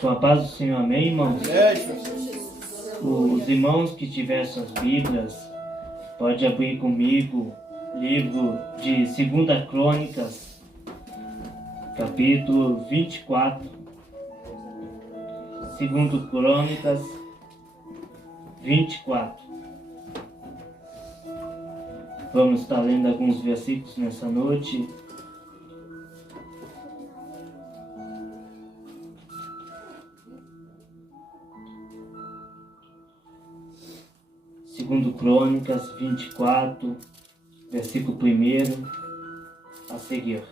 Com a paz do Senhor, amém, irmãos? Os irmãos que tiverem suas Bíblias, pode abrir comigo, livro de 2 Crônicas, capítulo 24. 2 Crônicas 24. Vamos estar lendo alguns versículos nessa noite. Segundo Crônicas 24, versículo 1 a seguir.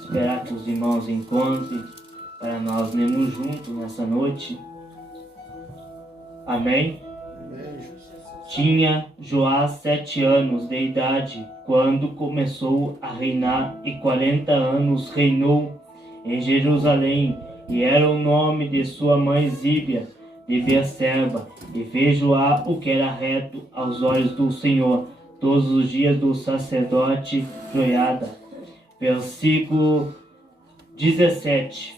Esperar que os irmãos encontrem para nós lermos juntos nessa noite. Amém? Tinha Joás 7 anos de idade quando começou a reinar, e 40 anos reinou em Jerusalém, e era o nome de sua mãe Zíbia de Berseba, e fez Joás o que era reto aos olhos do Senhor todos os dias do sacerdote Joiada. Versículo 17.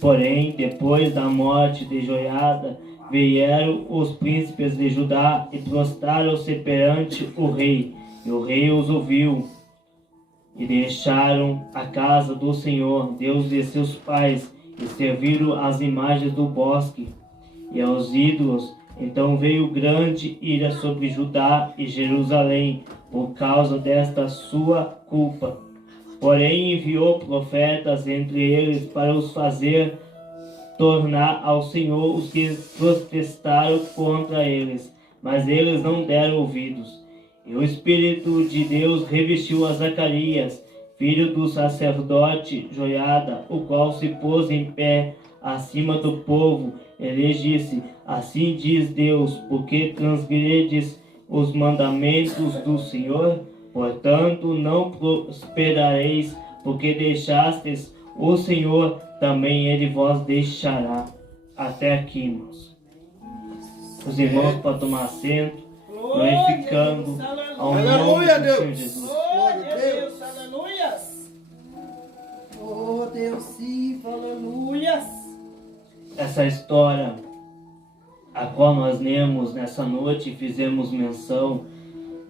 Porém, depois da morte de Joiada, vieram os príncipes de Judá e prostraram-se perante o rei, e o rei os ouviu, e deixaram a casa do Senhor, Deus de seus pais, e serviram as imagens do bosque e aos ídolos. Então veio grande ira sobre Judá e Jerusalém por causa desta sua culpa. Porém enviou profetas entre eles para os fazer tornar ao Senhor os que protestaram contra eles, mas eles não deram ouvidos. E o Espírito de Deus revestiu a Zacarias, filho do sacerdote Joiada, o qual se pôs em pé acima do povo. Ele disse: assim diz Deus, porque transgredes os mandamentos do Senhor? Portanto, não prosperareis, porque deixastes o Senhor, também Ele vos deixará. Até aqui, irmãos. Os irmãos podem tomar assento, glorificando ao nome do Senhor Jesus. Glória a Deus, aleluia. Oh Deus, sim, aleluia. Essa história a qual nós lemos nessa noite e fizemos menção,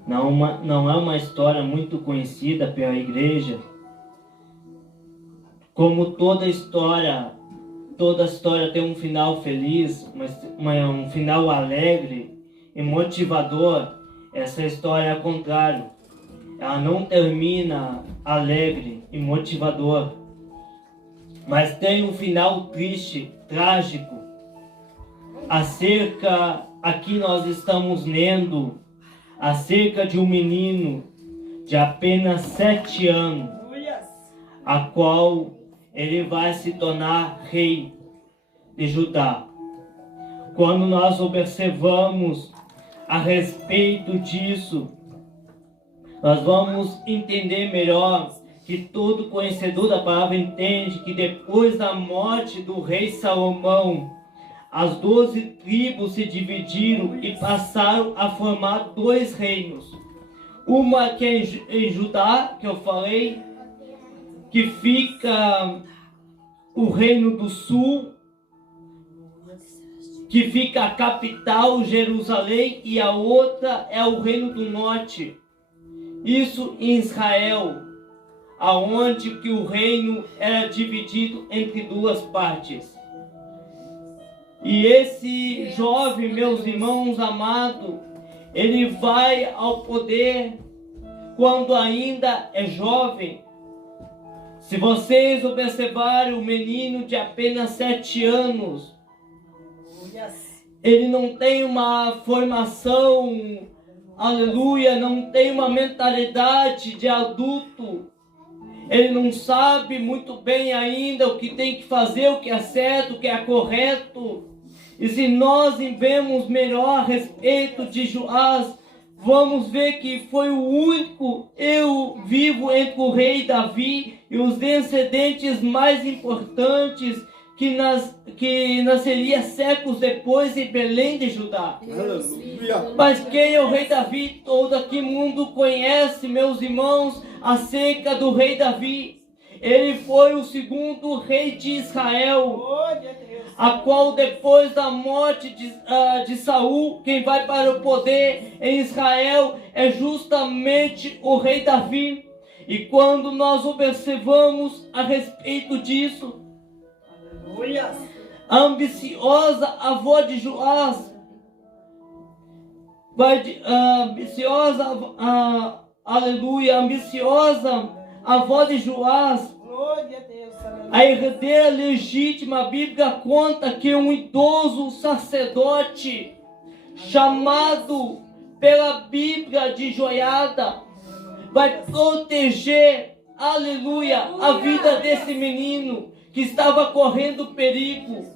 não é uma história muito conhecida pela igreja. Como toda história tem um final feliz, um final alegre e motivador, essa história é ao contrário. Ela não termina alegre e motivador, mas tem um final triste, trágico. Aqui nós estamos lendo acerca de um menino de apenas 7 anos, a qual ele vai se tornar rei de Judá. Quando nós observamos a respeito disso, nós vamos entender melhor que todo conhecedor da palavra entende que depois da morte do rei Salomão, as 12 tribos se dividiram e passaram a formar 2 reinos. Uma que é em Judá, que eu falei, que fica o reino do sul, que fica a capital, Jerusalém, e a outra é o reino do norte. Isso em Israel, aonde que o reino era dividido entre 2 partes. E esse jovem, meus irmãos amados, ele vai ao poder quando ainda é jovem. Se vocês observarem o menino de apenas 7 anos, ele não tem uma formação, aleluia, não tem uma mentalidade de adulto. Ele não sabe muito bem ainda o que tem que fazer, o que é certo, o que é correto. E se nós vemos melhor a respeito de Joás, vamos ver que foi o único eu vivo entre o rei Davi e os descendentes mais importantes que nasceria séculos depois em Belém de Judá. Mas quem é o rei Davi? Todo aqui mundo conhece, meus irmãos, acerca do rei Davi. Ele foi o segundo rei de Israel, Glória a Deus. a qual depois da morte de Saul, quem vai para o poder em Israel é justamente o rei Davi. E quando nós observamos a respeito disso, Aleluia. a ambiciosa avó de Joás, aleluia, ambiciosa avó de Joás, Glória a Deus. Aleluia. a herdeira legítima, a Bíblia conta que um idoso sacerdote, chamado pela Bíblia de Joiada, vai proteger, aleluia, a vida desse menino que estava correndo perigo.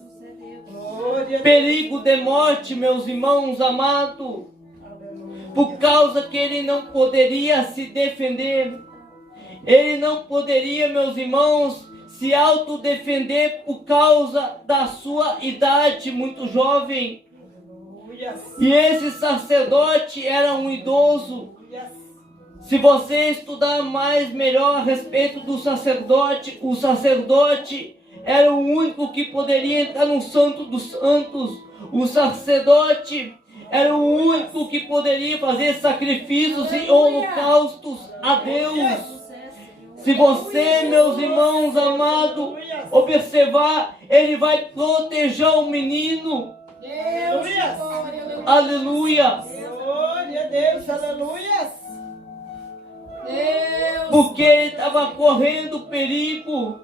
Glória a Deus. Perigo de morte, meus irmãos amados, Aleluia. por causa que ele não poderia se defender. Ele não poderia, meus irmãos, se autodefender por causa da sua idade muito jovem. Aleluia. E esse sacerdote era um idoso. Aleluia. Se você estudar mais melhor a respeito do sacerdote, o sacerdote era o único que poderia entrar no Santo dos Santos. O sacerdote era o único que poderia fazer sacrifícios e holocaustos a Deus. Se você, meus irmãos amados, observar, ele vai proteger o menino. Aleluia. Aleluia. Glória a Deus. Aleluia. Porque ele estava correndo perigo.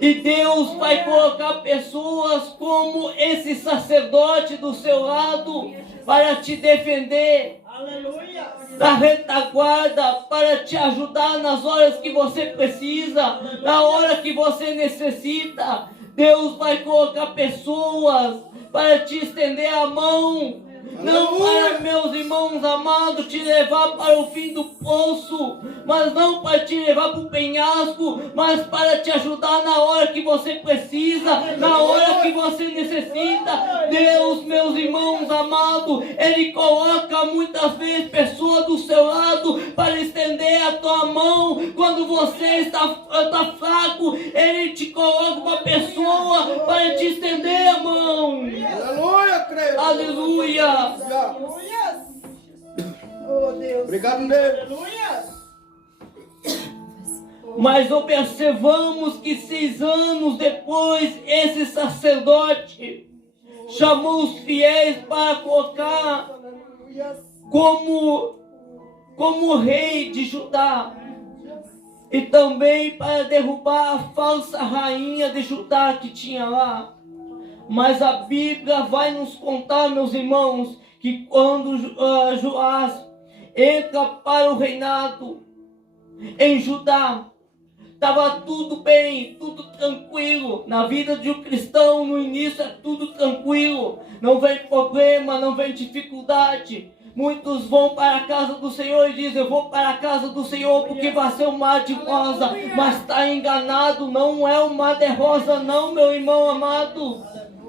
E Deus vai colocar pessoas como esse sacerdote do seu lado para te defender, Aleluia. na retaguarda, para te ajudar nas horas que você precisa, na hora que você necessita. Deus vai colocar pessoas para te estender a mão, não para, meus irmãos amados, te levar para o fim do poço, mas não para te levar para o penhasco, mas para te ajudar na hora que você precisa, na hora que você necessita. Deus, meus irmãos amados, Ele coloca muitas vezes pessoas do seu lado para estender a tua mão. Quando você está fraco, Ele te coloca uma pessoa para te estender a mão. Aleluia, creio. Aleluia. Aleluia. Oh Deus. Obrigado, Deus. Aleluia. Mas observamos que 6 anos depois, esse sacerdote chamou os fiéis para colocar Aleluia. como rei de Judá, e também para derrubar a falsa rainha de Judá que tinha lá. Mas a Bíblia vai nos contar, meus irmãos, que quando Joás entra para o reinado em Judá, estava tudo bem, tudo tranquilo. Na vida de um cristão, no início é tudo tranquilo, não vem problema, não vem dificuldade. Muitos vão para a casa do Senhor e dizem: eu vou para a casa do Senhor porque vai ser um mar de rosa. Mas está enganado, não é um mar de rosa não, meu irmão amado.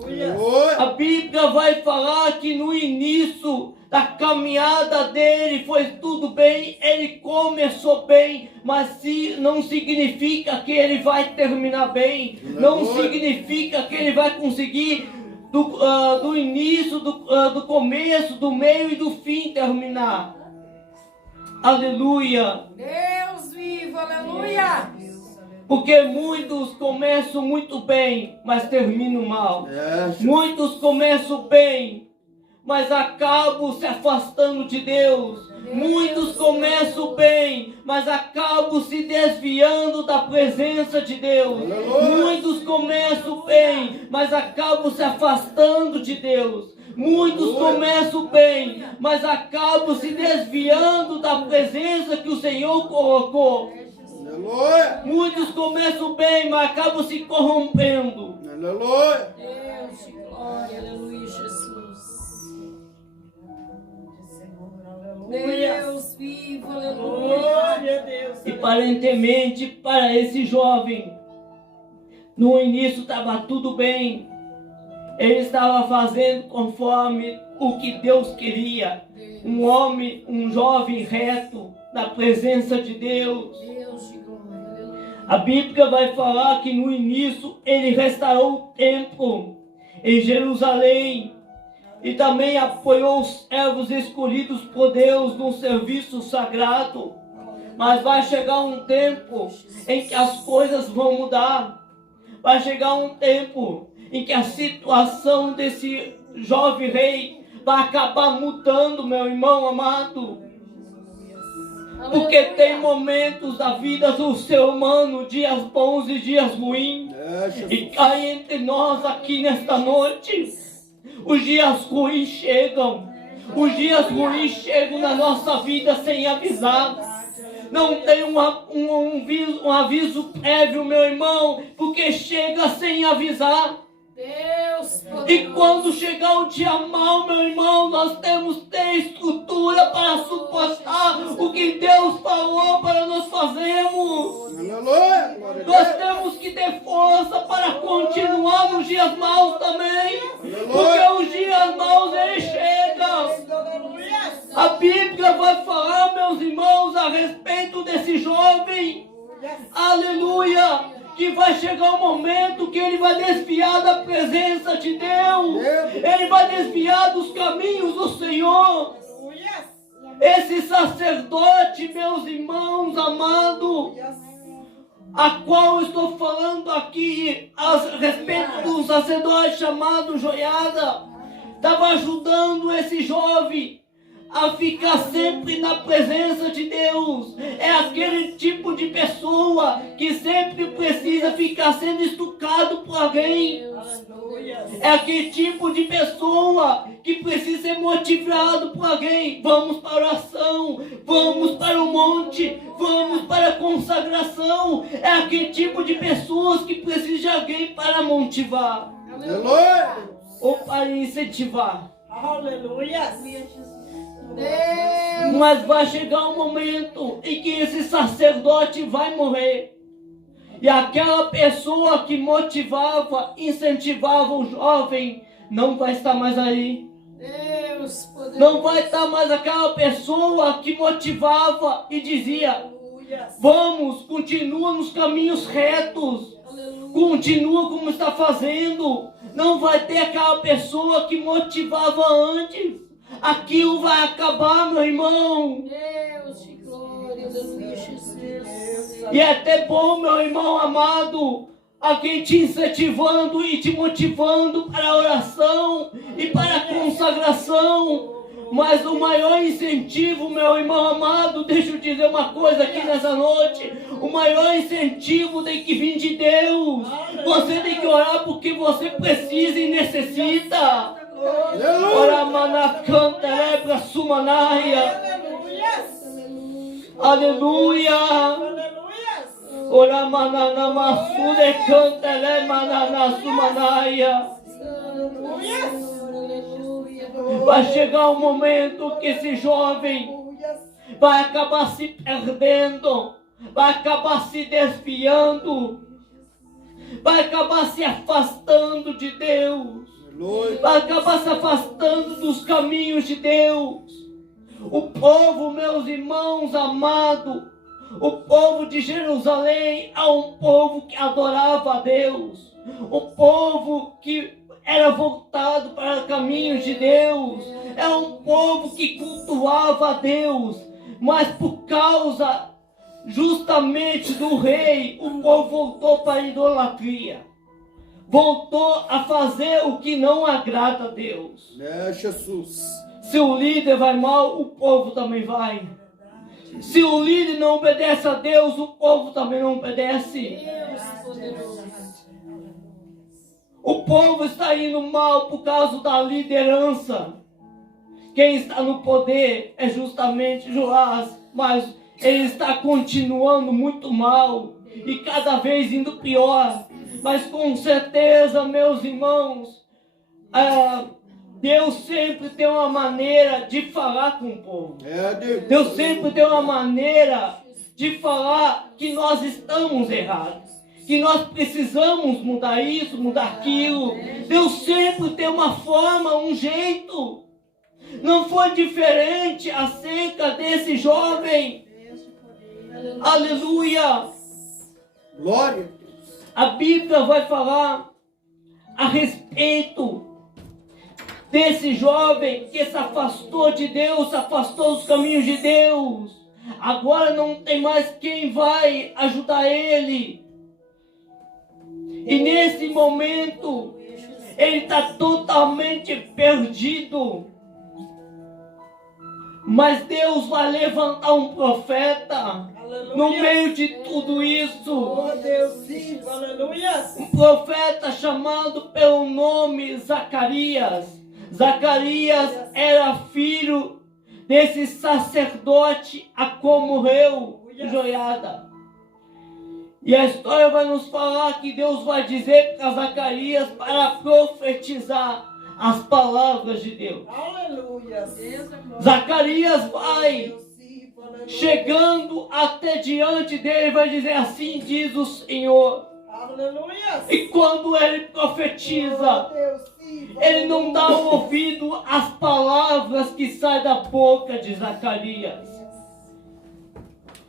Aleluia. A Bíblia vai falar que no início da caminhada dele foi tudo bem, ele começou bem, mas não significa que ele vai terminar bem, não significa que ele vai conseguir do início, do começo, do meio e do fim terminar. Aleluia. Deus vivo, aleluia. Porque muitos começam muito bem, mas terminam mal. Muitos começam bem, mas acabam se afastando de Deus. Muitos começam bem, mas acabam se desviando da presença de Deus. Muitos começam bem, mas acabam se afastando de Deus. Muitos começam bem, mas acabam se desviando da presença que o Senhor colocou. Aleluia. Muitos começam bem, mas acabam se corrompendo. Aleluia. Deus de glória, aleluia, Jesus. Deus vivo, aleluia. Glória a Deus. E aparentemente, para esse jovem, no início estava tudo bem. Ele estava fazendo conforme o que Deus queria. Um homem, um jovem reto, na presença de Deus. Deus de glória, aleluia. A Bíblia vai falar que no início ele restaurou o templo em Jerusalém e também apoiou os servos escolhidos por Deus num serviço sagrado. Mas vai chegar um tempo em que as coisas vão mudar. Vai chegar um tempo em que a situação desse jovem rei vai acabar mudando, meu irmão amado. Porque tem momentos da vida do ser humano, dias bons e dias ruins. E cai entre nós aqui nesta noite. Os dias ruins chegam. Os dias ruins chegam na nossa vida sem avisar. Não tem um aviso prévio, meu irmão, porque chega sem avisar. Deus poderoso. E quando chegar o dia mau, meu irmão, nós temos que ter estrutura para suportar o que Deus falou para nós fazermos. Aleluia. Glória a Nós Deus. temos que ter força para continuar nos dias maus também. Porque os dias maus eles chegam. Aleluia. A Bíblia vai falar, meus irmãos, a respeito desse jovem. Aleluia. Que vai chegar um momento que ele vai desviar da presença de Deus. Ele vai desviar dos caminhos do Senhor. Esse sacerdote, meus irmãos amados, a qual eu estou falando aqui a respeito do sacerdote chamado Joiada, estava ajudando esse jovem a ficar sempre na presença de Deus. É aquele tipo de pessoa que sempre precisa ficar sendo estucado por alguém. É aquele tipo de pessoa que precisa ser motivado por alguém. Vamos para a oração, vamos para o monte, vamos para a consagração. É aquele tipo de pessoas que precisa de alguém para motivar Aleluia. ou para incentivar. Aleluia. Deus. Mas vai chegar um momento em que esse sacerdote vai morrer. E aquela pessoa que motivava, incentivava o jovem, não vai estar mais aí. Deus poderoso. Não vai estar mais aquela pessoa que motivava e dizia: vamos, continua nos caminhos retos. Continua como está fazendo. Não vai ter aquela pessoa que motivava antes. Aquilo vai acabar, meu irmão. Deus de glória, aleluia, Jesus. E é até bom, meu irmão amado, alguém te incentivando e te motivando para a oração e para a consagração. Mas o maior incentivo, meu irmão amado, deixa eu dizer uma coisa aqui nessa noite. O maior incentivo tem que vir de Deus. Você tem que orar porque você precisa e necessita. Ora manacanta lebra sumanaia. Aleluia. Ora manana masude canta le manana sumanaia. Vai chegar um momento que esse jovem vai acabar se perdendo, vai acabar se desviando, vai acabar se afastando de Deus, vai acabar se afastando dos caminhos de Deus. O povo, meus irmãos amados, o povo de Jerusalém é um povo que adorava a Deus, um povo que era voltado para caminhos de Deus, é um povo que cultuava a Deus, mas por causa justamente do rei, o povo voltou para a idolatria, voltou a fazer o que não agrada a Deus. É Jesus. Se o líder vai mal, o povo também vai. Se o líder não obedece a Deus, o povo também não obedece. Deus poderoso. O povo está indo mal por causa da liderança. Quem está no poder é justamente Joás, mas ele está continuando muito mal e cada vez indo pior. Mas com certeza, meus irmãos, Deus sempre tem uma maneira de falar com o povo. Deus sempre tem uma maneira de falar que nós estamos errados, que nós precisamos mudar isso, mudar aquilo. Deus sempre tem uma forma, um jeito. Não foi diferente acerca desse jovem. Aleluia. Glória a Deus. A Bíblia vai falar a respeito desse jovem que se afastou de Deus, se afastou dos caminhos de Deus. Agora não tem mais quem vai ajudar ele. E nesse momento, ele está totalmente perdido. Mas Deus vai levantar um profeta no meio de tudo isso. Oh, Deus, sim. Aleluia. Um profeta chamado pelo nome Zacarias. Zacarias era filho desse sacerdote a qual morreu Joiada. E a história vai nos falar que Deus vai dizer para Zacarias para profetizar as palavras de Deus. Aleluia. Zacarias vai chegando até diante dele, vai dizer: assim diz o Senhor. Aleluia. E quando ele profetiza, ele não dá ouvido às palavras que saem da boca de Zacarias.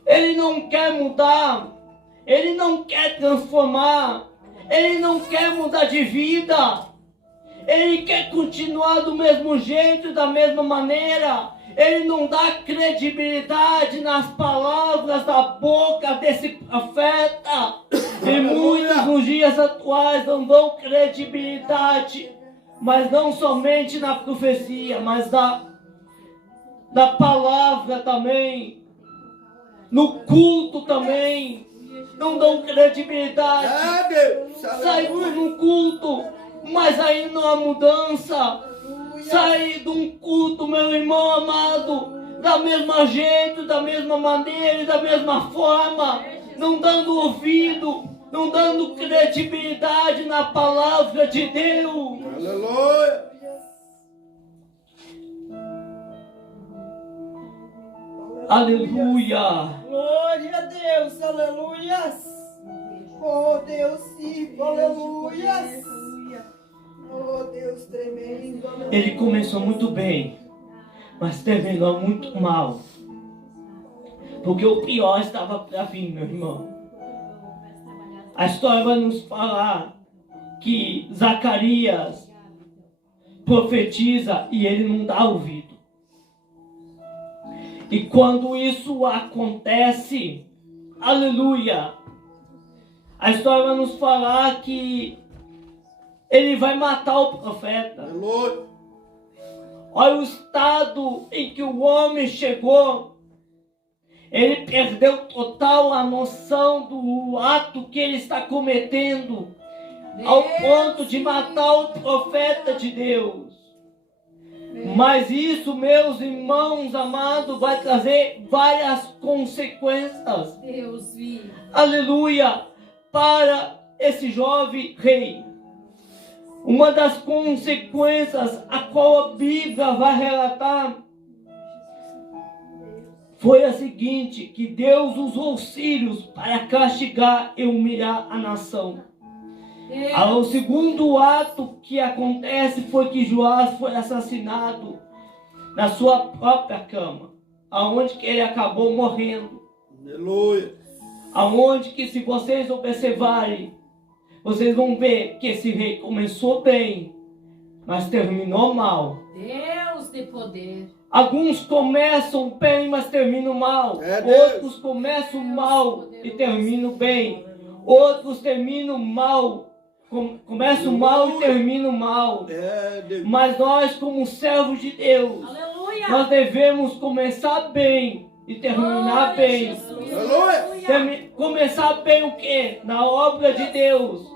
Ele não quer mudar, ele não quer transformar, ele não quer mudar de vida. Ele quer continuar do mesmo jeito, da mesma maneira. Ele não dá credibilidade nas palavras da boca desse profeta. E muitos nos dias atuais não dão credibilidade, mas não somente na profecia, mas da palavra também, no culto também. Não dão credibilidade. Saímos no culto, mas aí não há mudança. Sair de um culto, meu irmão amado, da mesma jeito, da mesma maneira e da mesma forma, não dando ouvido, não dando credibilidade na palavra de Deus. Aleluia. Aleluia. Glória a Deus. Aleluia. Oh, Deus, sim. Aleluia. Oh, Deus tremendo. Aleluia. Ele começou muito bem, mas terminou muito mal. Porque o pior estava para vir, meu irmão. A história vai nos falar que Zacarias profetiza e ele não dá ouvido. E quando isso acontece, aleluia, a história vai nos falar que ele vai matar o profeta. Aleluia. Olha o estado em que o homem chegou. Ele perdeu total a noção do ato que ele está cometendo, ao ponto de matar o profeta de Deus. Mas isso, meus irmãos amados, vai trazer várias consequências. Deus vive. Aleluia! Para esse jovem rei. Uma das consequências a qual a Bíblia vai relatar foi a seguinte: que Deus usou os sírios para castigar e humilhar a nação. O segundo ato que acontece foi que Joás foi assassinado na sua própria cama, aonde que ele acabou morrendo. Aleluia. Aonde que, se vocês observarem, vocês vão ver que esse rei começou bem, mas terminou mal. Deus de poder. Alguns começam bem, mas terminam mal. Outros começam mal e terminam bem. Outros terminam mal, começam mal e terminam mal. Mas nós, como servos de Deus, Aleluia. nós devemos começar bem e terminar bem. Aleluia. Começar bem o quê? Na obra de Deus.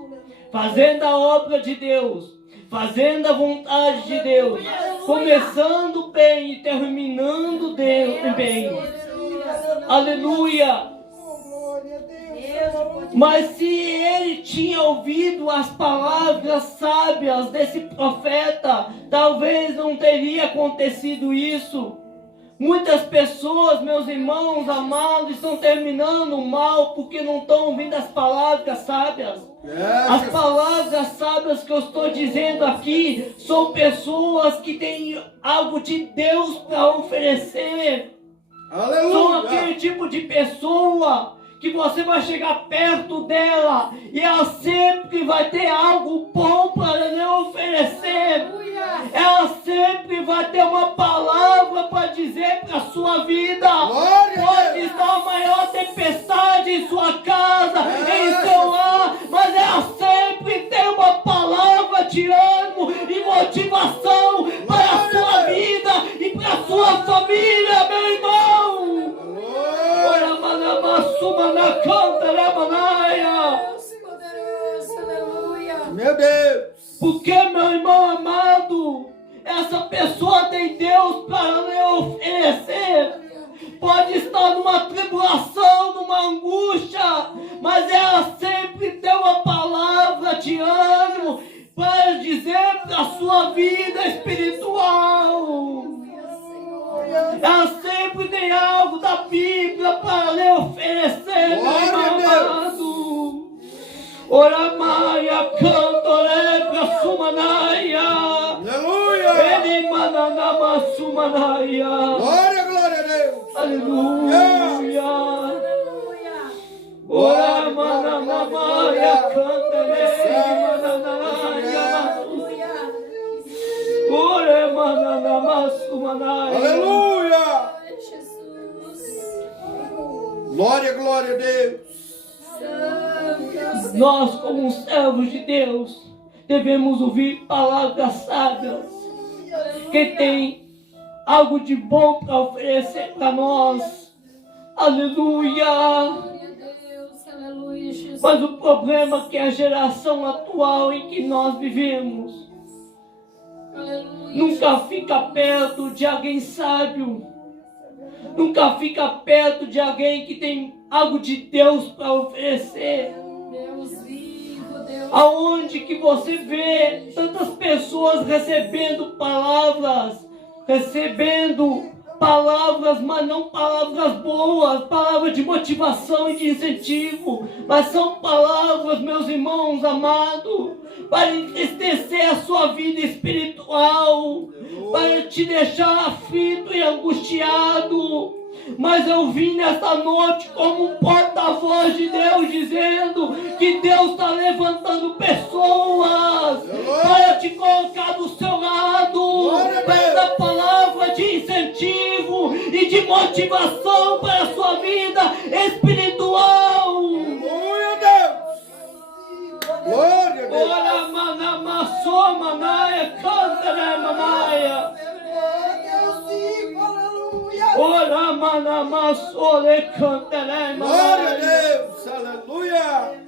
Fazendo a obra de Deus. Fazendo a vontade de Deus. Começando bem e terminando bem. Aleluia. Mas se ele tinha ouvido as palavras sábias desse profeta, talvez não teria acontecido isso. Muitas pessoas, meus irmãos amados, estão terminando mal porque não estão ouvindo as palavras sábias. As palavras sábias que eu estou dizendo aqui são pessoas que têm algo de Deus para oferecer. Aleluia. São aquele tipo de pessoa que você vai chegar perto dela e ela sempre vai ter algo bom para lhe oferecer. Ela sempre vai ter uma palavra para dizer para a sua vida. Pode estar a maior tempestade em sua casa, em seu lar, mas ela sempre tem uma palavra de ânimo e motivação para a sua vida e para a sua família, meu irmão. Ora, manamassuma na canta, né, manaia? Meu Deus. Porque, meu irmão amado, essa pessoa tem Deus para lhe oferecer. Pode estar numa tribulação, numa angústia, mas ela sempre tem uma palavra de ânimo para dizer para a sua vida espiritual. Ela sempre tem algo da Bíblia para lhe oferecer, meu irmão amado. Ora Maia, cantorebra sumanaia. Aleluia. Ele mananama sumanaia. Glória, glória a Deus. Aleluia. Ora mananamaia, cantorebra mananaia. Ora mananama sumanaia. Aleluia. Glória, glória a Deus. Nós, como servos de Deus, devemos ouvir palavras sábias. Quem tem algo de bom para oferecer para nós. Aleluia. Mas o problema é que a geração atual em que nós vivemos nunca fica perto de alguém sábio. Nunca fica perto de alguém que tem algo de Deus para oferecer. Aonde que você vê tantas pessoas recebendo palavras, mas não palavras boas, palavras de motivação e de incentivo, mas são palavras, meus irmãos amados, para entristecer a sua vida espiritual, para te deixar aflito e angustiado. Mas eu vim nesta noite como um porta-voz de Deus, dizendo que Deus está levantando pessoas para te colocar do seu lado, para dar palavra de incentivo e de motivação para a sua vida espiritual. Glória a Deus. Glória a Deus. Ora, manamassô, manaia, canta, né, manaia. Ora, manamassô, le canta, né, Glória a manaia. Deus. Aleluia.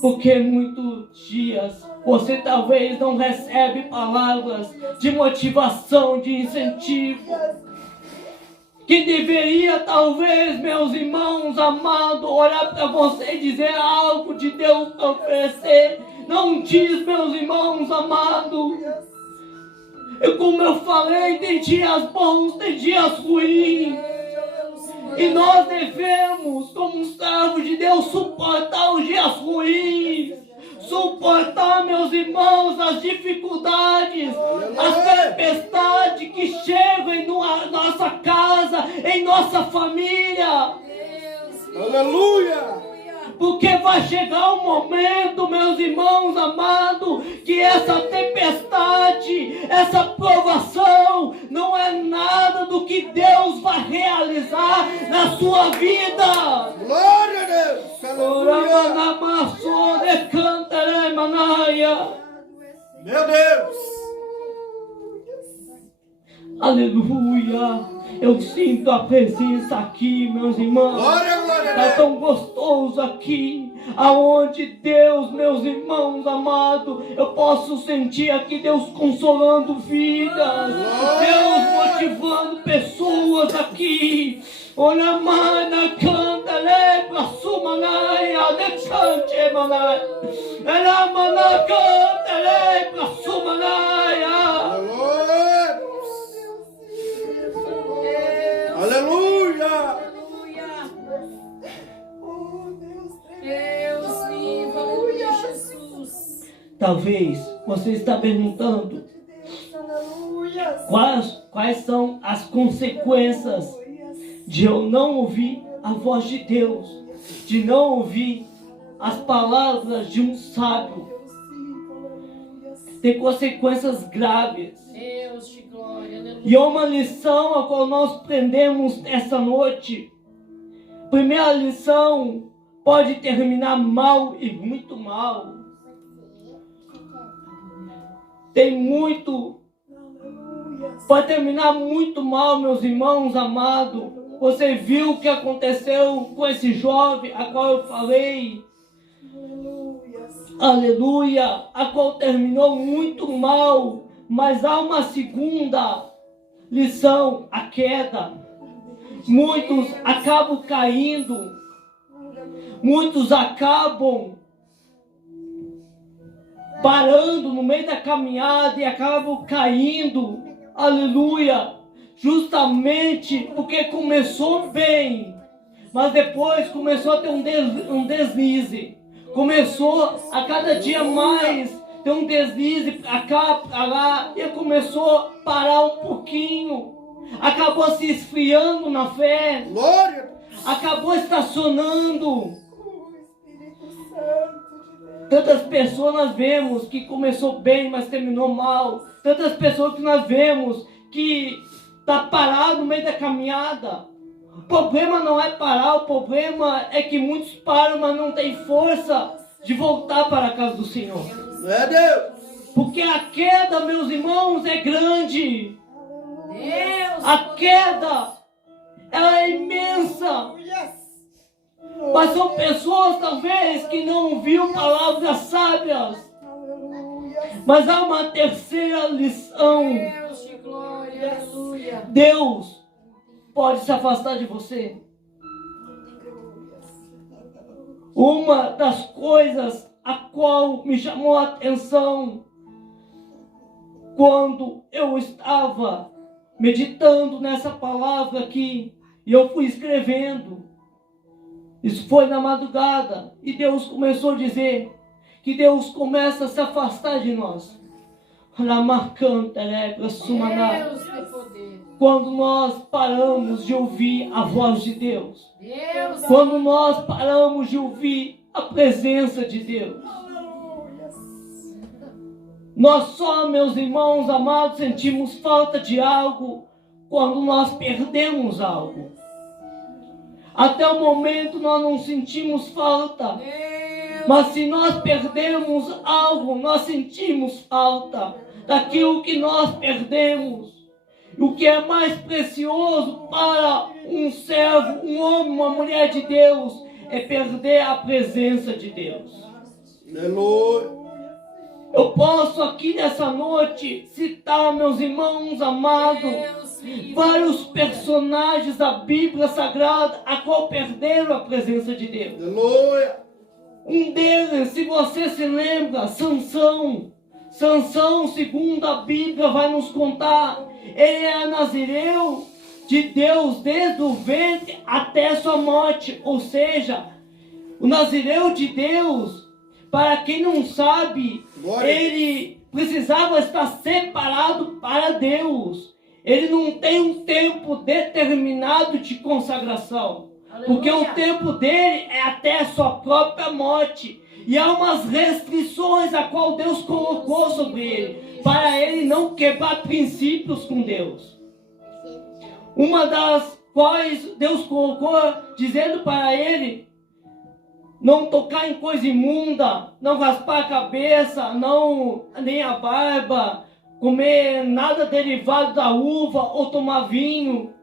Porque muitos dias você talvez não recebe palavras de motivação, de incentivo. Que deveria talvez, meus irmãos amados, orar para você e dizer algo de Deus para oferecer. Não diz, meus irmãos amados. Como eu falei, tem dias bons, tem dias ruins. E nós devemos, como servos de Deus, suportar os dias ruins. Suportar, meus irmãos, as dificuldades, as tempestades que chegam em nossa casa, em nossa família. Aleluia. Porque vai chegar um momento, meus irmãos amados, que essa tempestade, essa provação, não é nada do que Deus vai realizar na sua vida. Glória a Deus. Aleluia. Meu Deus. Aleluia. Eu sinto a presença aqui, meus irmãos. Glória, glória a É Deus. tão gostoso aqui, aonde Deus, meus irmãos amados, eu posso sentir aqui Deus consolando vidas, Deus motivando pessoas aqui. Olha, mana, canta, lembra, sumanaia, decante, manaia. Ela, mana, canta, lembra, sumanaia. Aleluia. Deus vivo, aleluia, Jesus. Talvez você está perguntando quais são as consequências de eu não ouvir a voz de Deus, de não ouvir as palavras de um sábio, tem consequências graves. Deus de glória, aleluia. E é uma lição a qual nós aprendemos essa noite. Primeira lição, pode terminar mal e muito mal. Pode terminar muito mal, meus irmãos amados. Você viu o que aconteceu com esse jovem a qual eu falei? Aleluia, a qual terminou muito mal. Mas há uma segunda lição, a queda. Muitos acabam caindo. Muitos acabam parando no meio da caminhada e acabam caindo. Aleluia. Justamente porque começou bem, mas depois começou a ter um deslize. Começou a cada dia mais ter um deslize pra cá, pra lá, e começou a parar um pouquinho. Acabou se esfriando na fé. Glória. Acabou estacionando. Tantas pessoas nós vemos que começou bem, mas terminou mal. Tantas pessoas que nós vemos que está parado no meio da caminhada. O problema não é parar, o problema é que muitos param, mas não têm força de voltar para a casa do Senhor. É Deus. Porque a queda, meus irmãos, é grande. Deus. A queda, ela é imensa. Mas são pessoas, talvez, que não ouviram palavras sábias. Mas há uma terceira lição. Deus de glória, aleluia. Deus pode se afastar de você. Uma das coisas a qual me chamou a atenção quando eu estava meditando nessa palavra aqui, e eu fui escrevendo, isso foi na madrugada, e Deus começou a dizer que Deus começa a se afastar de nós. Deus tem poder. Quando nós paramos de ouvir a voz de Deus, Deus. quando nós paramos de ouvir a presença de Deus, nós só, meus irmãos amados, sentimos falta de algo quando nós perdemos algo. Até o momento nós não sentimos falta, mas se nós perdemos algo, nós sentimos falta daquilo que nós perdemos. O que é mais precioso para um servo, um homem, uma mulher de Deus, é perder a presença de Deus. Aleluia. Eu posso aqui nessa noite citar, meus irmãos amados, vários personagens da Bíblia Sagrada a qual perderam a presença de Deus. Aleluia. Um deles, se você se lembra, Sansão. Sansão, segundo a Bíblia vai nos contar, ele era nazireu de Deus desde o ventre até sua morte. Ou seja, o nazireu de Deus, para quem não sabe, Glória. ele precisava estar separado para Deus. Ele não tem um tempo determinado de consagração. Porque o tempo dele é até a sua própria morte. E há umas restrições a qual Deus colocou sobre ele, para ele não quebrar princípios com Deus. Uma das quais Deus colocou, dizendo para ele não tocar em coisa imunda, não raspar a cabeça, nem a barba, comer nada derivado da uva ou tomar vinho,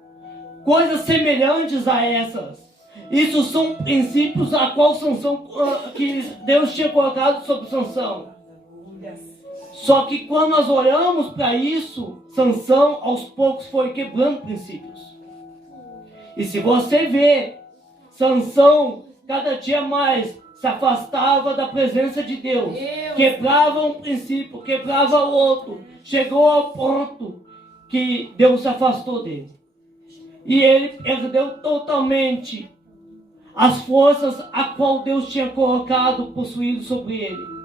coisas semelhantes a essas. Isso são princípios a qual Sansão, que Deus tinha colocado sobre Sansão. Só que quando nós olhamos para isso, Sansão aos poucos foi quebrando princípios. E se você vê, Sansão cada dia mais se afastava da presença de Deus. Quebrava um princípio, quebrava o outro. Chegou ao ponto que Deus se afastou dele. E ele perdeu totalmente as forças a qual Deus tinha colocado, possuído sobre ele.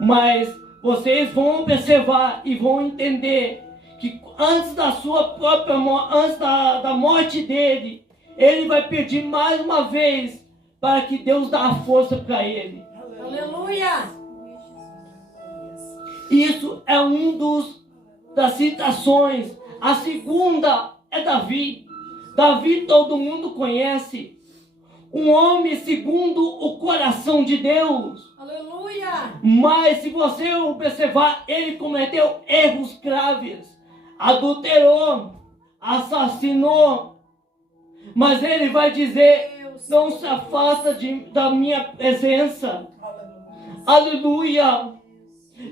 Mas vocês vão observar e vão entender que antes da sua própria antes da morte dele, ele vai pedir mais uma vez para que Deus dê a força para ele. Aleluia. Isso é das citações. A segunda é Davi. Davi todo mundo conhece. Um homem segundo o coração de Deus. Aleluia. Mas se você observar, ele cometeu erros graves. Adulterou, assassinou. Mas ele vai dizer, não se afasta da minha presença. Aleluia.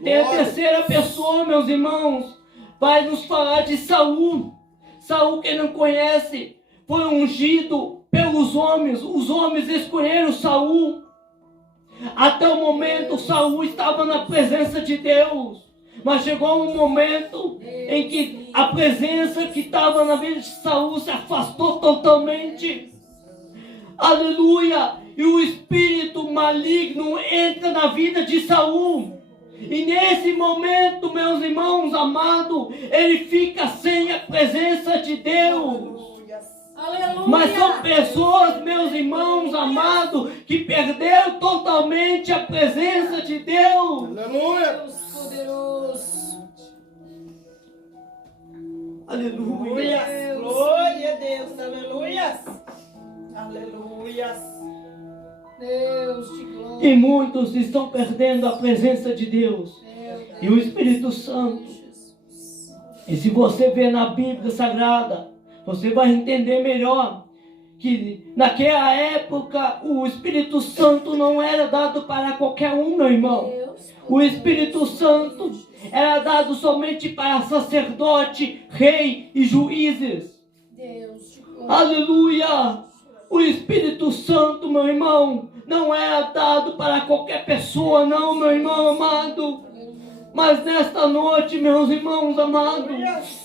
Tem a terceira pessoa, meus irmãos, vai nos falar de Saul. Saul, quem não conhece, foi ungido pelos homens. Os homens escolheram Saul. Até o momento, Saul estava na presença de Deus. Mas chegou um momento em que a presença que estava na vida de Saul se afastou totalmente. Aleluia! E o espírito maligno entra na vida de Saul. E nesse momento, meus irmãos amados, ele fica sem a presença de Deus. Aleluia. Mas são pessoas, meus irmãos amados, que perderam totalmente a presença de Deus. Aleluia. Deus poderoso. Aleluia. Glória a Deus. Aleluia. Aleluia. Deus te glória. E muitos estão perdendo a presença de Deus e o Espírito Santo. E se você ver na Bíblia Sagrada, você vai entender melhor que naquela época o Espírito Santo não era dado para qualquer um, meu irmão. O Espírito Santo era dado somente para sacerdote, rei e juízes. Deus te glória. Aleluia! O Espírito Santo, meu irmão, não é dado para qualquer pessoa, não, meu irmão amado. Mas nesta noite, meus irmãos amados,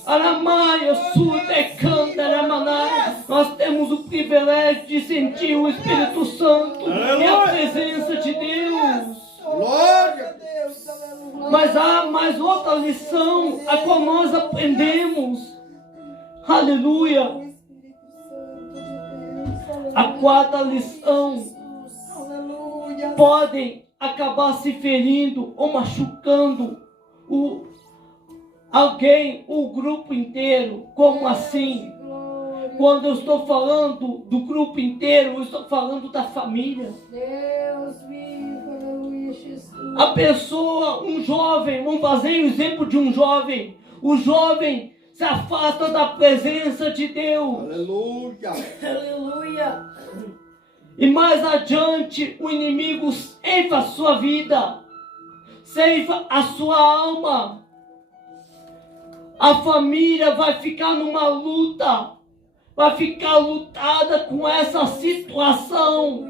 Aramaia, Suta e Canta, Aramanai, nós temos o privilégio de sentir o Espírito Santo e a presença de Deus. Glória. a Deus. Aleluia. Mas há mais outra lição a qual nós aprendemos. Aleluia! A quarta lição: Aleluia. podem acabar se ferindo ou machucando alguém, o grupo inteiro. Como assim? Quando eu estou falando do grupo inteiro, eu estou falando da família. Deus vivo, aleluia, Jesus. A pessoa, um jovem, vamos fazer o exemplo de um jovem. O jovem se afasta da presença de Deus. Aleluia. Aleluia. E mais adiante, o inimigo ceifa a sua vida, ceifa a sua alma. A família vai ficar numa luta, vai ficar lutada com essa situação.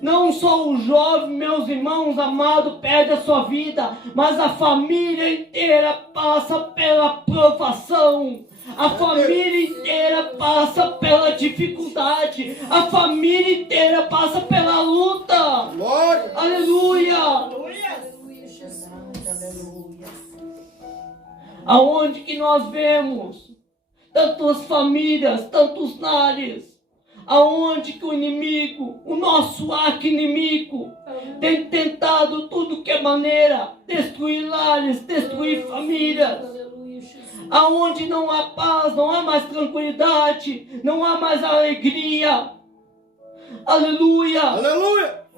Não só o jovem, meus irmãos amados, perde a sua vida, mas a família inteira passa pela provação. A família inteira passa pela dificuldade. A família inteira passa pela luta. Glória. Aleluia! Aleluia, Jesus. Aonde que nós vemos tantas famílias, tantos lares, aonde que o inimigo, o nosso arqui-inimigo, tem tentado tudo que é maneira destruir lares, destruir famílias. Aleluia, Jesus. Aonde não há paz, não há mais tranquilidade, não há mais alegria. Aleluia! Aleluia.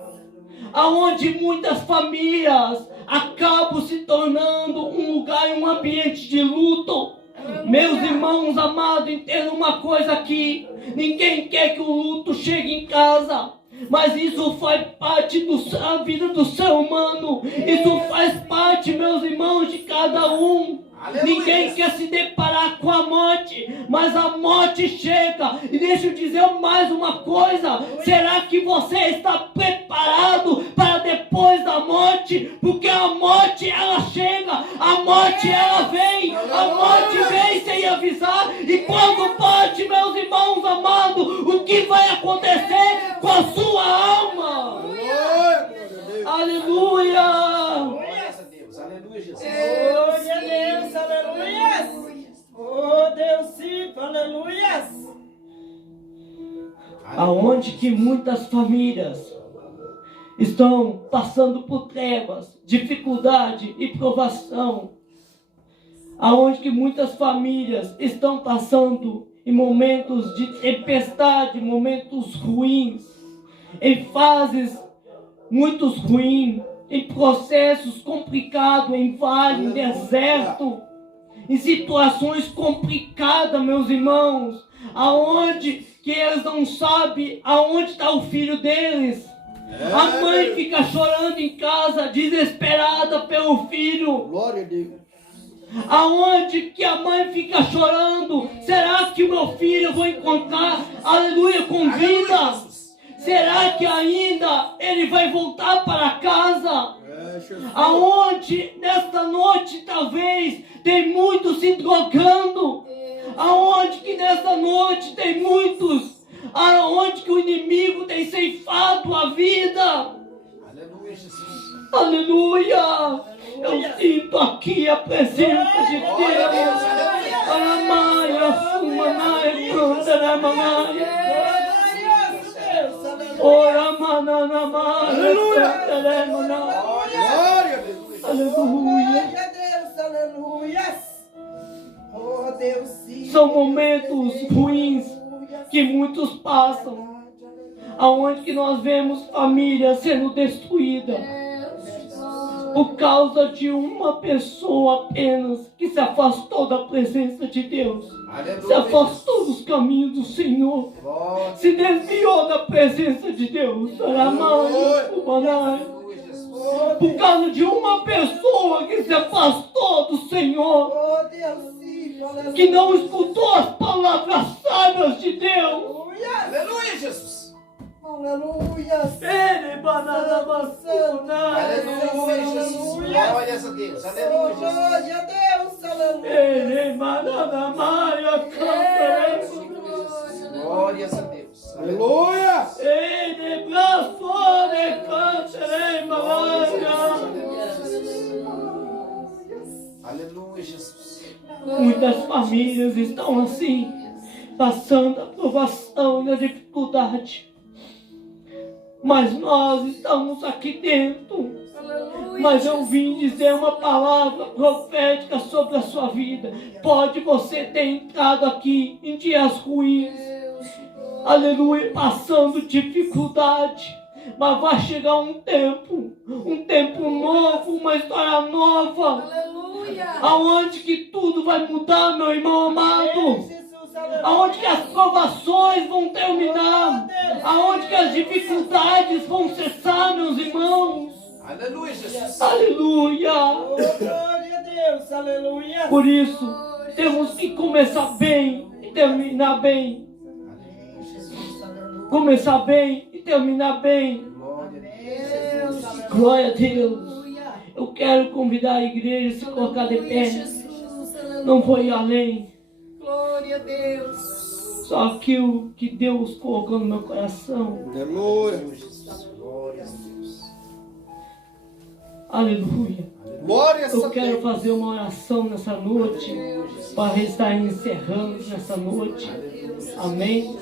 Aonde muitas famílias acabam se tornando um lugar, um ambiente de luto. Meus irmãos amados, entendam uma coisa aqui: ninguém quer que o luto chegue em casa, mas isso faz parte da vida do ser humano. Isso faz parte, meus irmãos, de cada um. Ninguém quer se deparar com a morte, mas a morte chega. E deixa eu dizer mais uma coisa: será que você está preparado para depois da morte? Porque a morte ela chega, a morte ela vem, a morte vem sem avisar. E quando bate, meus irmãos amados, o que vai acontecer com a sua alma? Aleluia! Glória a Deus. Aleluia. aleluia. Aonde que muitas famílias estão passando por trevas, dificuldade e provação. Aonde que muitas famílias estão passando em momentos de tempestade, momentos ruins, em fases muito ruins, em processos complicados, em vale, em deserto, em situações complicadas, meus irmãos, aonde que eles não sabem aonde está o filho deles. A mãe fica chorando em casa, desesperada pelo filho. Glória a Deus. Aonde que a mãe fica chorando? Será que o meu filho eu vou encontrar, aleluia, com vida? Será que ainda ele vai voltar para casa? Aonde nesta noite talvez tem muitos se drogando? Aonde que nesta noite tem muitos? Aonde que o inimigo tem ceifado a vida? Aleluia, Jesus. Aleluia! Eu sinto aqui a presença de Deus. Aramaia, sumanaia, cantaramanaia. Ora, mananamaia, cantaramanaia. Glória a Deus. Aleluia! Aleluia. Oh, Deus, sim. São momentos ruins que muitos passam, aonde que nós vemos famílias sendo destruídas por causa de uma pessoa apenas que se afastou da presença de Deus, se afastou dos caminhos do Senhor, se desviou da presença de Deus. Por causa de uma pessoa que se afastou do Senhor, Oh, Deus, sim. que não escutou as palavras sábias de Deus. Aleluia, Jesus. Aleluia. Ele banana maçuna. Aleluia, Jesus. Glória a Deus. Aleluia, Jesus. Glória a Deus. Aleluia. Ele banana maia canta. Glória a Deus. Aleluia! Ele braçone canta. Maia. Aleluia, Jesus. Muitas famílias estão assim, passando a provação e a dificuldade. Mas nós estamos aqui dentro. Mas eu vim dizer uma palavra profética sobre a sua vida. Pode você ter entrado aqui em dias ruins, aleluia, passando dificuldade. Mas vai chegar um tempo novo, uma história nova. Aonde que tudo vai mudar, meu irmão amado. Aonde que as provações vão terminar. Aonde que as dificuldades vão cessar, meus irmãos. Aleluia, Jesus. Aleluia. Oh, glória a Deus. Aleluia. Por isso, temos que começar bem e terminar bem. Começar bem e terminar bem. Glória a Deus. Eu quero convidar a igreja a se colocar de pé. Não vou ir além. Glória a Deus. Só aquilo que Deus colocou no meu coração. Aleluia! Glória a Deus. Aleluia. Glória a Eu quero Deus! fazer uma oração nessa noite, para estar encerrando nessa noite. Amém?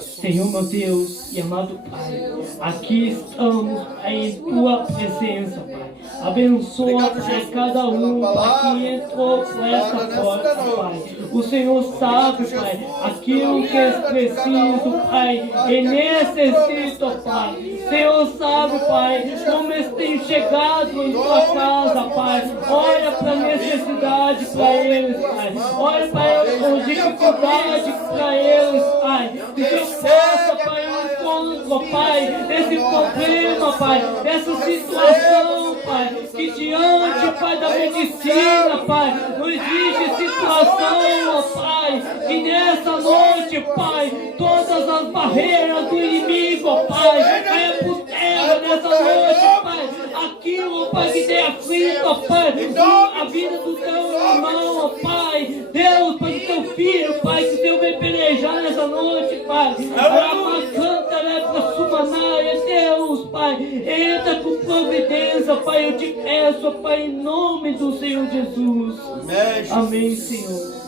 Senhor, meu Deus e amado Pai, aqui estamos em Tua presença, Pai. Abençoa, Pai, cada um, Pai, que entrou por essa porta, Pai. O Senhor sabe, Pai, aquilo que é preciso, Pai, e necessita, Pai. Senhor sabe, Pai, como eles têm chegado em Tua casa, Pai. Olha para a necessidade para eles, Pai. Olha para a dificuldade para eles, Pai. Que Deus possa, Pai, encontro, Pai, desse problema, Pai, dessa situação, Pai, que diante, Pai, da medicina, Pai, não existe situação, ó Pai, que nessa noite, Pai, todas as barreiras do inimigo, ó Pai, caia por terra nessa noite, Pai, aquilo, ó Pai, que tem aflito, ó Pai, a vida do teu irmão, ó Pai, Deus, Pai, do teu filho, Pai, que o Senhor vem pelejar nessa noite, Pai, canta, né, pra Sumanaia, Deus, Pai, entra com providência, Pai, eu te peço, Pai, em nome do Senhor Jesus. Amém, Senhor.